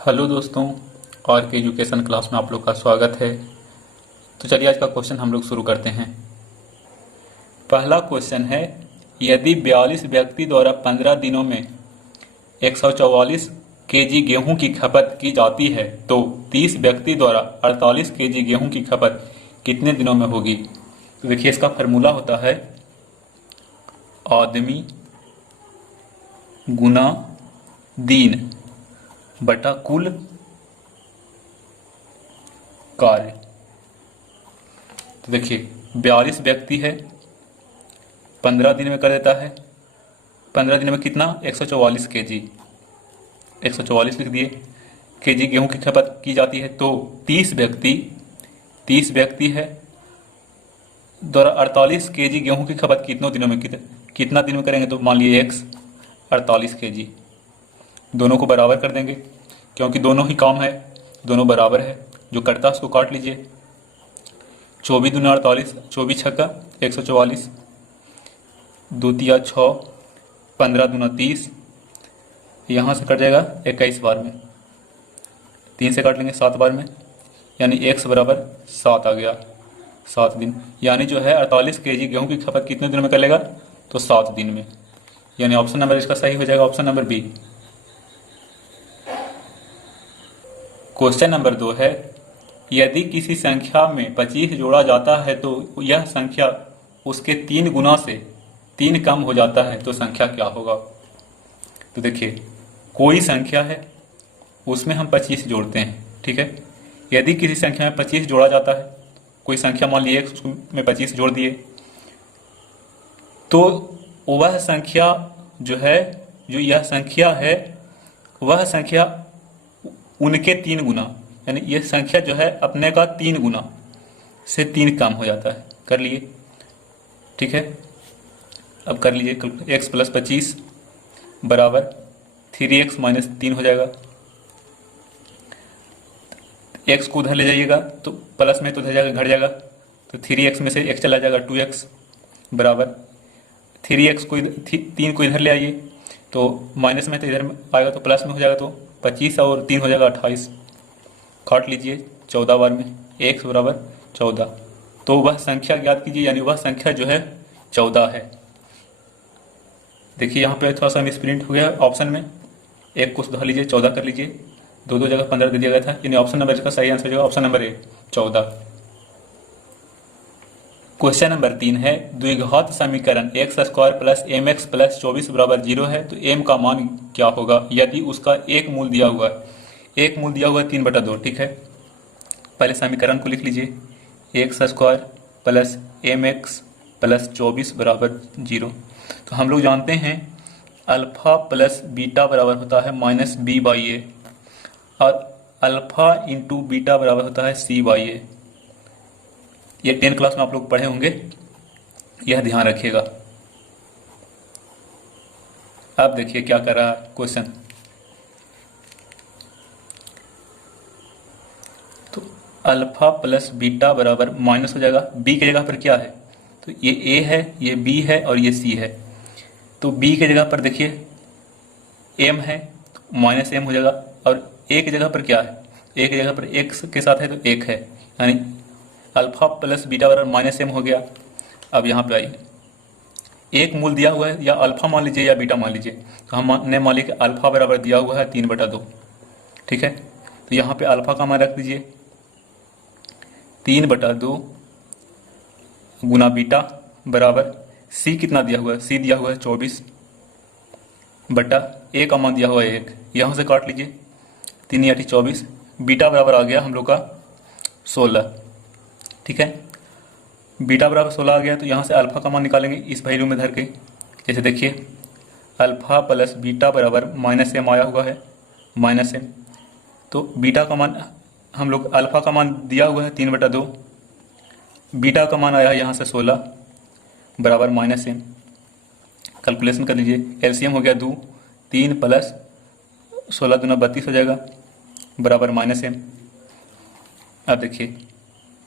Hello दोस्तों, और के एजुकेशन क्लास में आप लोग का स्वागत है। तो चलिए आज का क्वेश्चन हम लोग शुरू करते हैं। पहला क्वेश्चन है, यदि 42 व्यक्ति द्वारा 15 दिनों में 144 केजी गेहूं की खपत की जाती है तो 30 व्यक्ति द्वारा 48 केजी गेहूं की खपत कितने दिनों में होगी। तो देखिए, इसका फार्मूला होता है आदमी गुना दिन बटा कुल कार्य। तो देखिए, 42 व्यक्ति है, 15 दिन में कर देता है। 15 दिन में कितना? 144 केजी, 144 लिख दिए। केजी गेहूं की खपत की जाती है तो 30 व्यक्ति है द्वारा 48 केजी गेहूं की खपत कितनों दिनों में, कितना दिन में करेंगे। तो मान लिए x 48 केजी, दोनों को बराबर कर देंगे क्योंकि दोनों ही काम है, दोनों बराबर है। जो कटता है उसको काट लीजिए। 24 दूना 48, 24 छक्का 144, 2 तिया 6, 15 दूना 30, यहाँ से कट जाएगा 21 बार में, 3 से काट लेंगे 7 बार में, यानी x बराबर 7 आ गया, 7 दिन। यानी जो है 48 केजी गेहूं की खपत कितने दिन में कर लेगा? तो 7 दिन में। यानी ऑप्शन नंबर इसका सही हो जाएगा, option number B. Question number 2 है, यदि किसी संख्या में 25 जोड़ा जाता है तो यह संख्या उसके 3 गुना से 3 कम हो जाता है तो संख्या क्या होगा। तो देखिए, कोई संख्या है, उसमें हम 25 जोड़ते हैं, ठीक है। यदि किसी संख्या में 25 जोड़ा जाता है, कोई संख्या मान लिए उसमें 25 जोड़ दिए, तो वह संख्या जो है, जो यह संख्या है, वह संख्या उनके 3 गुना, यानी ये संख्या जो है अपने का 3 गुना से 3 कम हो जाता है। कर लिए, ठीक है। अब कर लीजिए, x प्लस 25 बराबर 3x माइनस 3 हो जाएगा। x को उधर ले जाइएगा तो प्लस में तो उधर जाएगा, घट जाएगा, तो 3x में से x चला जाएगा, 2x बराबर 3x को 3 को इधर ले आइए तो माइनस में तो इधर आएगा तो प्लस में हो जाएगा, तो 25 और 3 हो जाएगा 28। काट लीजिए 14 बार में, x बराबर 14। तो वह संख्या ज्ञात कीजिए, यानी वह संख्या जो है 14 है। देखिए यहाँ पे थोड़ा सा मिसप्रिंट हो गया ऑप्शन में, एक को सुधार लीजिए, 14 कर लीजिए, दो जगह 15 दे दिया गया था, यानी ऑप्शन नंबर इसका सही आंसर हो जाएगा option number A 14। Question number 3 है, द्विघात समीकरण x square plus M X plus 24 बराबर 0 है तो m का मान क्या होगा यदि उसका एक मूल दिया हुआ है। एक मूल दिया हुआ है 3/2, ठीक है। पहले समीकरण को लिख लीजिए, X square plus M X plus 24 बराबर 0। तो हम लोग जानते हैं अल्फा प्लस बीटा बराबर होता है माइनस बी बाई ए, और अल्फा इंटू बीटा बराबर होता है सी बाई ए। ये 10 क्लास में आप लोग पढ़े होंगे, यह ध्यान रखिएगा। अब देखिए क्या कर रहा है क्वेश्चन। तो अल्फा प्लस बीटा बराबर माइनस हो जाएगा, बी की जगह पर क्या है, तो ये ए है, ये बी है और ये सी है। तो बी की जगह पर देखिए एम है, तो माइनस एम हो जाएगा, और ए की जगह पर क्या है, ए की जगह पर एक्स के साथ है तो एक है, यानी अल्फा प्लस बीटा बराबर माइनस एम हो गया। अब यहाँ पे आइए, एक मूल दिया हुआ है, या अल्फा मान लीजिए या बीटा मान लीजिए, तो हमने मान लिया कि अल्फा बराबर दिया हुआ है 3/2, ठीक है। तो यहाँ पे अल्फा का मान रख दीजिए 3/2 गुना बीटा बराबर सी कितना दिया हुआ है, सी दिया हुआ है 24 बटा ए का मान दिया हुआ है 1, यहाँ से काट लीजिए 3 या 24, बीटा बराबर आ गया हम लोग का 16, ठीक है। बीटा बराबर 16 आ गया तो यहाँ से अल्फा का मान निकालेंगे इस वैल्यू में धर के। जैसे देखिए अल्फा प्लस बीटा बराबर माइनस एम आया हुआ है, माइनस एम, तो बीटा का मान हम लोग, अल्फा का मान दिया हुआ है 3/2, बीटा का मान आया यहाँ से 16 बराबर माइनस एम। कैलकुलेशन कर लीजिए, एलसीएम हो गया 2, 3 प्लस 16 दूना 32 हो जाएगा बराबर माइनस एम। अब देखिए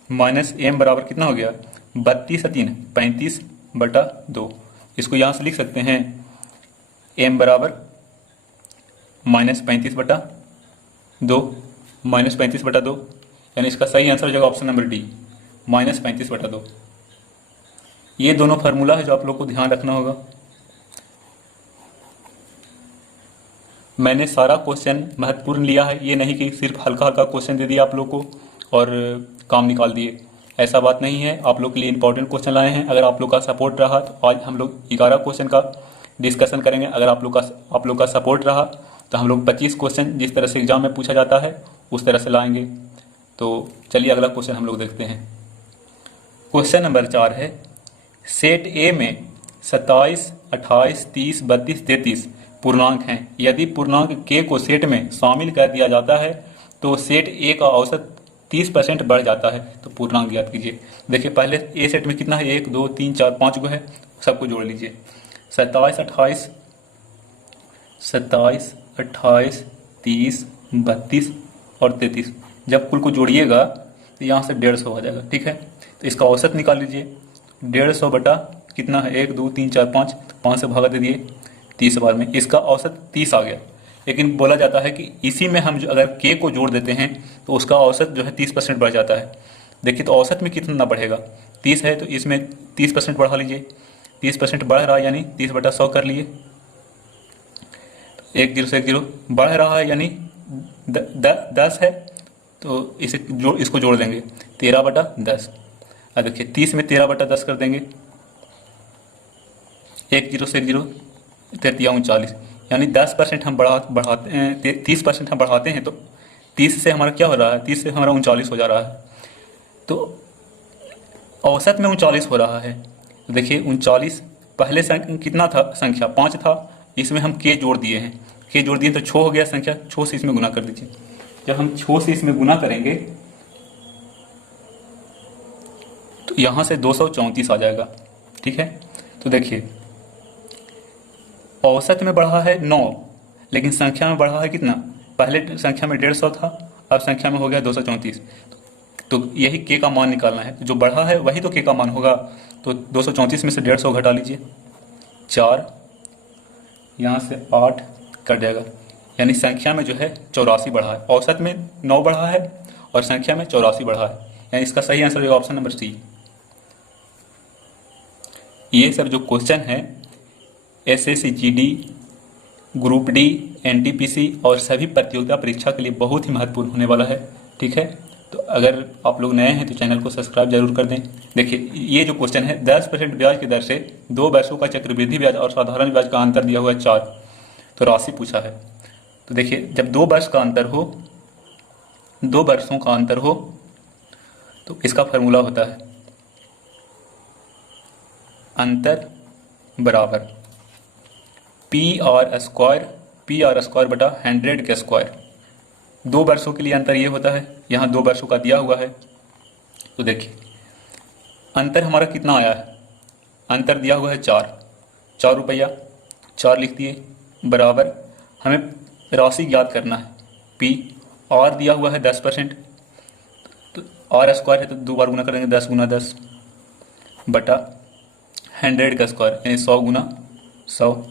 माइनस एम बराबर कितना हो गया, 32 3 35/2। इसको यहाँ से लिख सकते हैं एम बराबर -35/2 2 -35/2, यानी इसका सही आंसर हो जाएगा ऑप्शन नंबर डी, -35/2। ये दोनों फार्मूला है जो आप लोग को ध्यान रखना होगा। मैंने सारा क्वेश्चन महत्वपूर्ण लिया है, ये नहीं कि सिर्फ हल्का हल्का क्वेश्चन दे दिया आप लोग को और काम निकाल दिए, ऐसा बात नहीं है। आप लोग के लिए इंपॉर्टेंट क्वेश्चन लाए हैं। अगर आप लोग का सपोर्ट रहा तो आज हम लोग 11 क्वेश्चन का डिस्कशन करेंगे। अगर आप लोग का सपोर्ट रहा तो हम लोग 25 क्वेश्चन जिस तरह से एग्जाम में पूछा जाता है उस तरह से लाएंगे। तो चलिए अगला क्वेश्चन हम लोग देखते हैं। क्वेश्चन नंबर 4 है, सेट ए में 27, 28, 30, 32, 33 पूर्णांक हैं। यदि पूर्णांक के को सेट में शामिल कर दिया जाता है तो सेट ए का औसत 30% बढ़ जाता है। तो पूर्णांक ज्ञात कीजिए। देखिए पहले ए सेट में कितना है, 1 2 3 4 5 गो है, सबको जोड़ लीजिए। 27, 28, 30, 32 और 33, जब कुल को जोड़िएगा तो यहाँ से 150 आ जाएगा। ठीक है, तो इसका औसत निकाल लीजिए। 150 बटा कितना है, 1 2 3 4 5, 5 से भागा दे दिए 30 बार में, इसका औसत 30 आ गया। लेकिन बोला जाता है कि इसी में हम जो अगर के को जोड़ देते हैं तो उसका औसत जो है 30% बढ़ जाता है। देखिए तो औसत में कितना बढ़ेगा, 30 है तो इसमें 30% बढ़ा लीजिए। 30% बढ़ रहा है यानी 30/100 कर लिए, 1 0 से 1 0 बढ़ रहा है यानी 10 है तो इसको जोड़ देंगे 13/10। अब देखिए 30 में 13/10 कर देंगे, 1 0 से 1 0, 39, यानी 10% हम बढ़ाते हैं, 30% हम बढ़ाते हैं तो 30 से हमारा क्या हो रहा है, 30 से हमारा 39 हो जा रहा है। तो औसत में 39 हो रहा है। तो देखिए 39 पहले कितना था, संख्या 5 था, इसमें हम के जोड़ दिए हैं, के जोड़ दिए तो 6 हो गया संख्या, 6 से इसमें गुना कर दीजिए। जब हम 6 से इसमें गुना करेंगे तो यहाँ से 234 आ जाएगा। ठीक है, तो देखिए औसत में बढ़ा है 9, लेकिन संख्या में बढ़ा है कितना, पहले संख्या में 150 था, अब संख्या में हो गया 234। तो यही के का मान निकालना है, जो बढ़ा है वही तो के का मान होगा। तो 234 में से 150 घटा लीजिए, 4 यहाँ से 8 कट जाएगा, यानी संख्या में जो है 84 बढ़ा है। औसत में 9 बढ़ा है और संख्या में 84 बढ़ा है, यानी इसका सही आंसर होगा ऑप्शन नंबर सी। ये सब जो क्वेश्चन है SSC GD, group D, NTPC और सभी प्रतियोगिता परीक्षा के लिए बहुत ही महत्वपूर्ण होने वाला है। ठीक है, तो अगर आप लोग नए हैं तो चैनल को सब्सक्राइब जरूर कर दें। देखिए ये जो क्वेश्चन है 10% ब्याज की दर से 2 वर्षों का चक्रवृद्धि ब्याज और साधारण ब्याज का अंतर दिया हुआ है 4, तो राशि पूछा है। तो देखिए जब 2 वर्ष का अंतर हो, 2 वर्षों का अंतर हो तो इसका फॉर्मूला होता है अंतर बराबर PR² बटा 100 के स्क्वायर। 2 वर्षों के लिए अंतर ये होता है, यहाँ 2 वर्षों का दिया हुआ है। तो देखिए अंतर हमारा कितना आया है, अंतर दिया हुआ है 4 रुपया, 4 लिख दिए, बराबर हमें राशि ज्ञात करना है P, R दिया हुआ है 10%, तो R² है तो 2 बार गुना करेंगे 10 गुना 10 बटा 100 का स्क्वायर यानी 100 गुना 100,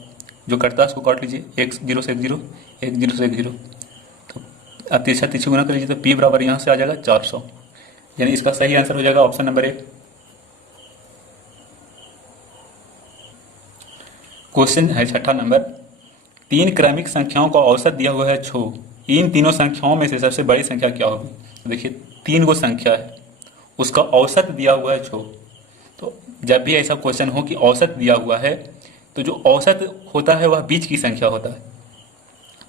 जो कटता है उसको काट लीजिए, 1 0 से 1 0, 1 0 से 1 0, तो अब तीसरा गुना कर लीजिए तो P बराबर यहाँ से आ जाएगा 400, यानी इसका सही आंसर हो जाएगा ऑप्शन नंबर 1। क्वेश्चन है 6ठा नंबर, 3 क्रमिक संख्याओं का औसत दिया हुआ है 6, इन तीनों संख्याओं में से सबसे बड़ी संख्या क्या होगी। देखिए 3 गो संख्या है, उसका औसत दिया हुआ है 6। तो जब भी ऐसा क्वेश्चन हो कि औसत दिया हुआ है तो जो औसत होता है वह बीच की संख्या होता है।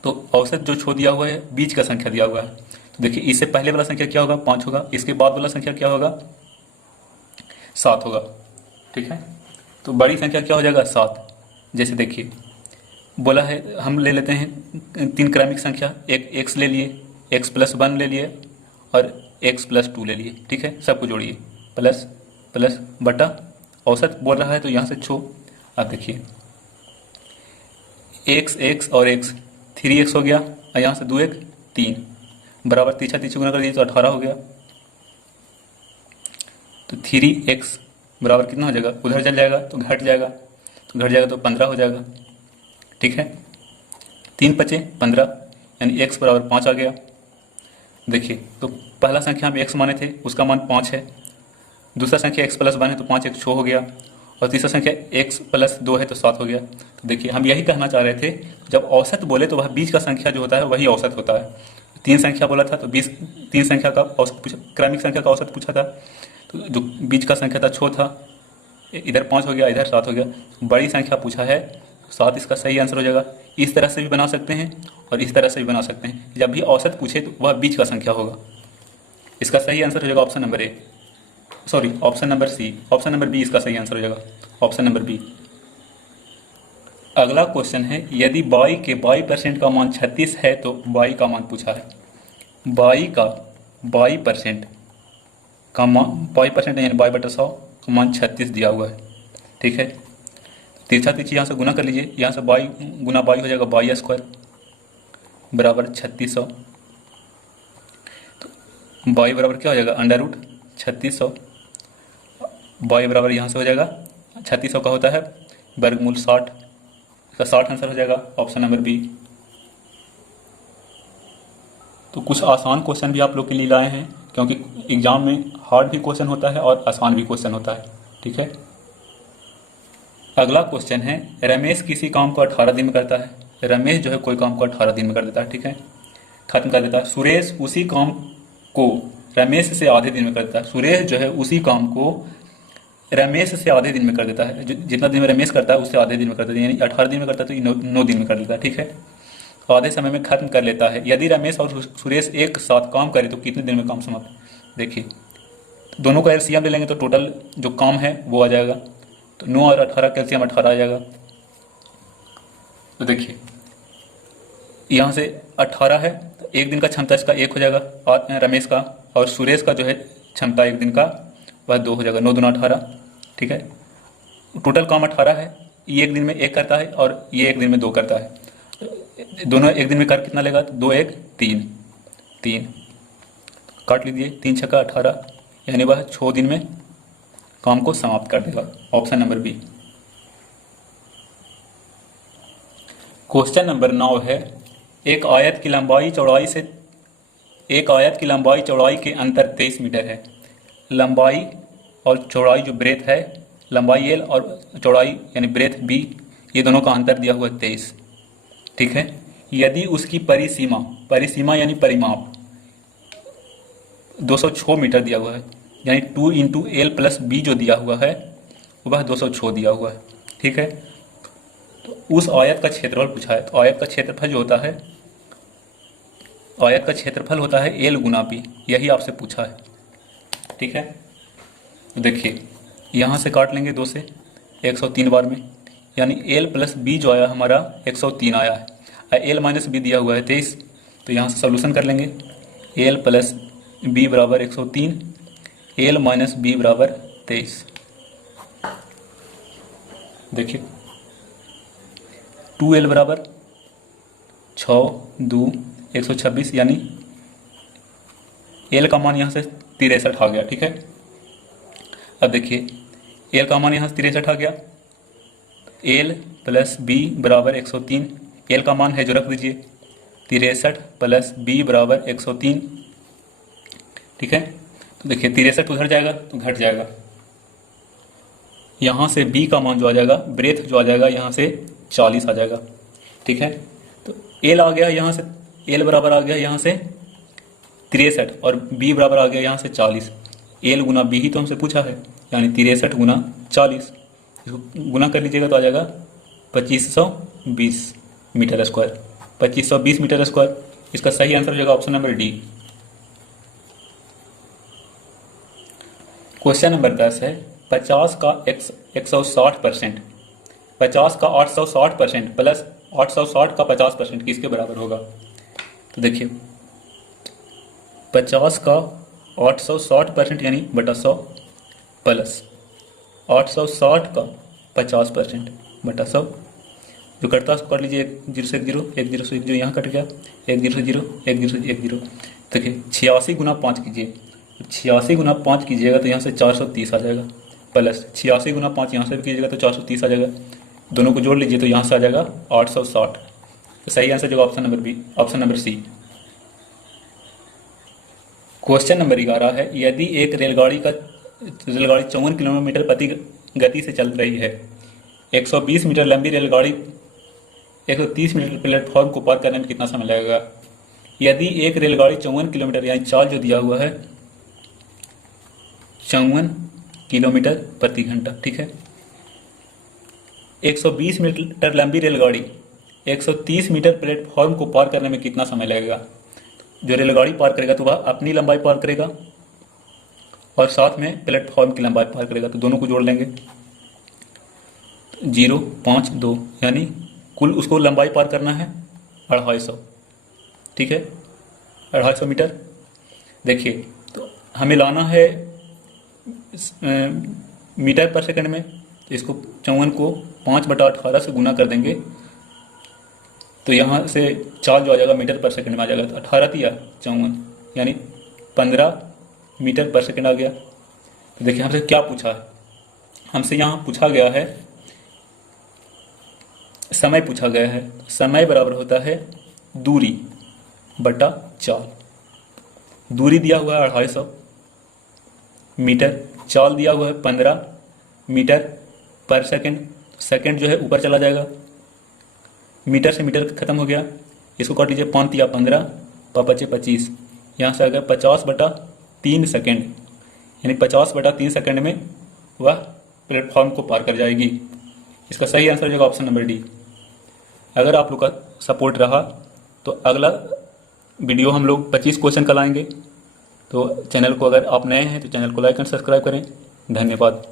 तो औसत जो 6 दिया हुआ है बीच का संख्या दिया हुआ है। तो देखिए इससे पहले वाला संख्या क्या होगा, 5 होगा, इसके बाद वाला संख्या क्या होगा, 7 होगा। ठीक है, तो बड़ी संख्या क्या हो जाएगा 7। जैसे देखिए बोला है, हम ले लेते हैं 3 क्रमिक संख्या, एक x ले लिए, x+1 ले लिए और x+2 ले लिए। ठीक है, सबको जोड़िए, प्लस प्लस बटा औसत बोल रहा है तो यहाँ से 6। अब देखिए x और x 3x हो गया और यहाँ से 2x 3 बराबर 3 गुना कर दिए तो 18 हो गया। तो 3x बराबर कितना हो जाएगा, उधर चल जाएगा तो घट जाएगा, तो 15 हो जाएगा। ठीक है, 3 बचे 15 यानी x बराबर 5 आ गया। देखिए, तो पहला संख्या हम x माने थे, उसका मान 5 है। दूसरा संख्या x प्लस 1 है तो 5 एक 6 हो गया, और तीसरा संख्या x प्लस 2 है तो 7 हो गया। तो देखिए, हम यही कहना चाह रहे थे, जब औसत बोले तो वह बीच का संख्या जो होता है वही औसत होता है। 3 संख्या बोला था तो 3 संख्या का औसत पूछा, क्रमिक संख्या का औसत पूछा था, तो जो बीच का संख्या था 6 था, इधर 5 हो गया, इधर 7 हो गया। बड़ी संख्या पूछा है 7 इसका सही आंसर हो जाएगा। इस तरह से भी बना सकते हैं और इस तरह से भी बना सकते हैं। जब भी औसत पूछे तो वह बीच का संख्या होगा। इसका सही आंसर हो जाएगा option number A, sorry option number C, option number B इसका सही आंसर हो जाएगा, ऑप्शन नंबर बी। अगला क्वेश्चन है, यदि बाई के बाई परसेंट का मान 36 है तो बाई का मान पूछा है। बाई का बाई परसेंट का मान, बाई परसेंट यानी बाई बटा 100 का मान 36 दिया हुआ है। ठीक है, तिरछा तिरछी यहाँ से गुना कर लीजिए, यहाँ से बाई गुना बाई हो जाएगा बाई स्क्वायर बराबर 3600। तो बाई बराबर क्या हो जाएगा, अंडर रूट 3600। बाई बराबर यहाँ से हो जाएगा 3600 का होता है वर्गमूल 60, इसका 60 आंसर हो जाएगा, ऑप्शन नंबर बी। तो कुछ आसान क्वेश्चन भी आप लोग के लिए लाए हैं, क्योंकि एग्जाम में हार्ड भी क्वेश्चन होता है और आसान भी क्वेश्चन होता है। ठीक है, अगला क्वेश्चन है, रमेश किसी काम को 18 दिन में करता है। रमेश जो है कोई काम को 18 दिन में कर देता है। ठीक है, खत्म कर देता है। सुरेश उसी काम को रमेश से आधे दिन में कर देता है। सुरेश जो है उसी काम को रमेश से आधे दिन में कर देता है। जितना दिन में रमेश करता है उससे आधे दिन में कर देता है, यानी 18 दिन में करता है तो 9 दिन में कर देता है। ठीक है, आधे समय में खत्म कर लेता है। यदि रमेश और सुरेश एक साथ काम करे तो कितने दिन में काम समाप्त। देखिए, दोनों का एलसीएम ले लेंगे तो टोटल जो काम है वो आ जाएगा, तो 9 और 18 का एलसीएम 18 आ जाएगा। तो देखिए, यहाँ से 18 है तो एक दिन का क्षमता इसका 1 हो जाएगा रमेश का, और सुरेश का जो है क्षमता एक दिन का वह 2 हो जाएगा, 9 दूना 18। ठीक है, टोटल काम 18 है, ये एक दिन में 1 करता है और ये एक दिन में 2 करता है। दोनों एक दिन में कर कितना लेगा, 2 1 3, 3 काट लीजिए, 3 छक्का 18, यानी वह 6 दिन में काम को समाप्त कर देगा, option number B. Question number 9 है, एक आयत की लंबाई चौड़ाई के अंतर 23 मीटर है। लंबाई और चौड़ाई जो ब्रेथ है, लंबाई एल और चौड़ाई यानी ब्रेथ बी, ये दोनों का अंतर दिया हुआ है 23। ठीक है, यदि उसकी परिसीमा यानी परिमाप 206 मीटर दिया हुआ है, यानी 2 इंटू एल प्लस बी जो दिया हुआ है वह 206 दिया हुआ है। ठीक है, तो उस आयत का क्षेत्रफल पूछा है। तो आयत का क्षेत्रफल जो होता है, आयत का क्षेत्रफल होता है एल गुना बी, यही आपसे पूछा है। ठीक है, तो देखिए यहाँ से काट लेंगे 2 से 103 बार में, यानी एल प्लस बी जो आया हमारा 103 आया है, एल माइनस बी दिया हुआ है 23। तो यहाँ से सोल्यूशन कर लेंगे, एल प्लस बी बराबर 103, एल माइनस बी बराबर 23। देखिए 2l बराबर 6 2 126, यानी एल का मान यहाँ से 63 आ गया। ठीक है, अब देखिए एल का मान यहाँ से 63 आ गया, एल प्लस बी बराबर 103, एल का मान है जो रख दीजिए 63 प्लस बी बराबर 103। ठीक है, तो देखिए 63 उधर जाएगा तो घट जाएगा, यहाँ से बी का मान जो आ जाएगा, ब्रेथ जो आ जाएगा यहाँ से 40 आ जाएगा। ठीक है, तो एल आ गया यहाँ से, एल बराबर आ गया यहाँ से 63 और बी बराबर आ गया यहाँ से 40। एल गुना बी ही तो हमसे पूछा है, यानी 63 गुना 40, इसको गुना कर लीजिएगा तो आ जाएगा 2520 मीटर स्क्वायर, 2520 मीटर स्क्वायर। इसका सही आंसर हो जाएगा option number D. Question number 10 है, 50 का 160%, 50 का 860% प्लस 860 का 50% किसके बराबर होगा। तो देखिए 50 का 860% यानी बटा 100 प्लस 860 का 50% बटा 100, जो कटता है उसको काट लीजिए, 0 से 1 0, 1 0 से 1 0 यहाँ कट गया, 1 0 से 0, 1 0 से 1 0। देखिए 86 गुना 5 कीजिए, 86 गुना 5 कीजिएगा तो यहाँ से 430 आ जाएगा, प्लस 86 गुना 5 यहाँ से भी कीजिएगा तो 430 आ जाएगा, दोनों को जोड़ लीजिए तो यहाँ से आ जाएगा 860। तो सही आंसर जो option number B, option number C. Question number 11 है, यदि एक रेलगाड़ी 54 किलोमीटर प्रति गति से चल रही है, 120 मीटर लंबी रेलगाड़ी 130 मीटर प्लेटफॉर्म को पार करने में कितना समय लगेगा। यदि एक रेलगाड़ी 54 किलोमीटर, यानी चाल जो दिया हुआ है 54 किलोमीटर प्रति घंटा, ठीक है, 120 मीटर लंबी रेलगाड़ी 130 मीटर प्लेटफॉर्म को पार करने में कितना समय लगेगा। जो रेलगाड़ी पार करेगा तो वह अपनी लंबाई पार करेगा और साथ में प्लेटफॉर्म की लंबाई पार करेगा, तो दोनों को जोड़ लेंगे 0.52, यानी कुल उसको लंबाई पार करना है 250, ठीक है, 250 मीटर। देखिए तो हमें लाना है मीटर पर सेकंड में, तो इसको 54 को 5/18 से गुना कर देंगे, तो यहाँ से चाल जो आ जाएगा मीटर पर सेकंड में आ जाएगा, तो 18 दिया 54, यानी 15 मीटर पर सेकंड आ गया। तो देखिए हमसे क्या पूछा है, हमसे यहाँ पूछा गया है समय पूछा गया है। समय बराबर होता है दूरी बटा चाल। दूरी दिया हुआ है 250 मीटर, चाल दिया हुआ है 15 मीटर पर सेकंड। सेकंड जो है ऊपर चला जाएगा, मीटर से मीटर खत्म हो गया, इसको काट लीजिए, 5 या 15, 5 25, यहाँ से आ गया 50/3 सेकंड, यानी 50/3 सेकंड में वह प्लेटफॉर्म को पार कर जाएगी। इसका सही आंसर हो जाएगा ऑप्शन नंबर डी। अगर आप लोग का सपोर्ट रहा तो अगला वीडियो हम लोग 25 क्वेश्चन का लाएंगे। तो चैनल को, अगर आप नए हैं तो चैनल को लाइक एंड सब्सक्राइब करें। धन्यवाद।